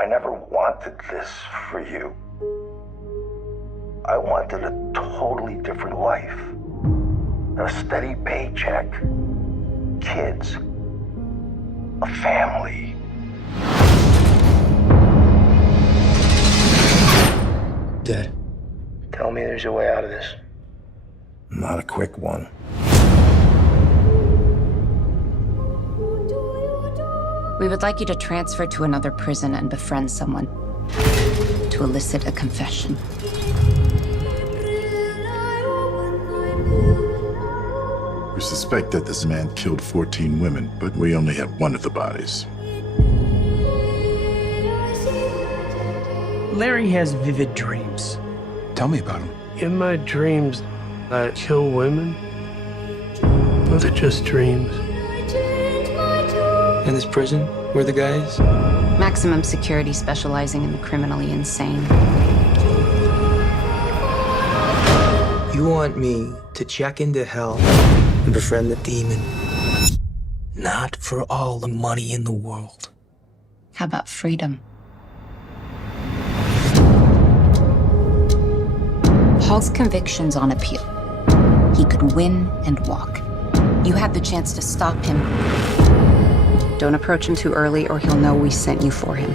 I never wanted this for you. I wanted a totally different life. A steady paycheck, kids, a family. Dad, tell me there's a way out of this. Not a quick one. We would like you to transfer to another prison and befriend someone to elicit a confession. We suspect that this man killed 14 women, but we only have one of the bodies. Larry has vivid dreams. Tell me about him. In my dreams, I kill women. Those are just dreams. In this prison, where the guys? Maximum security specializing in the criminally insane. You want me to check into hell and befriend the demon? Not for all the money in the world. How about freedom? Hall's conviction's on appeal. He could win and walk. You had the chance to stop him. Don't approach him too early or he'll know we sent you for him.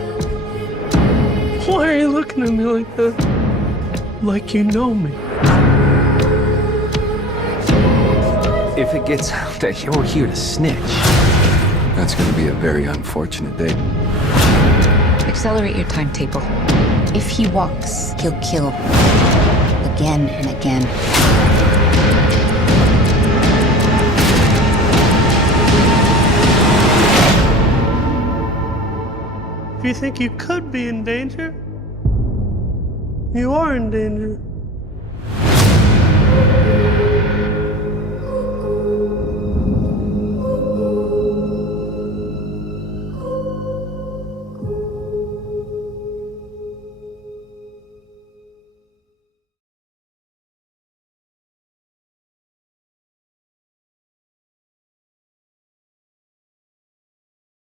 Why are you looking at me like that? Like you know me. If it gets out that you're here to snitch, that's going to be a very unfortunate day. Accelerate your timetable. If he walks, he'll kill. Again and again. If you think you could be in danger, you are in danger.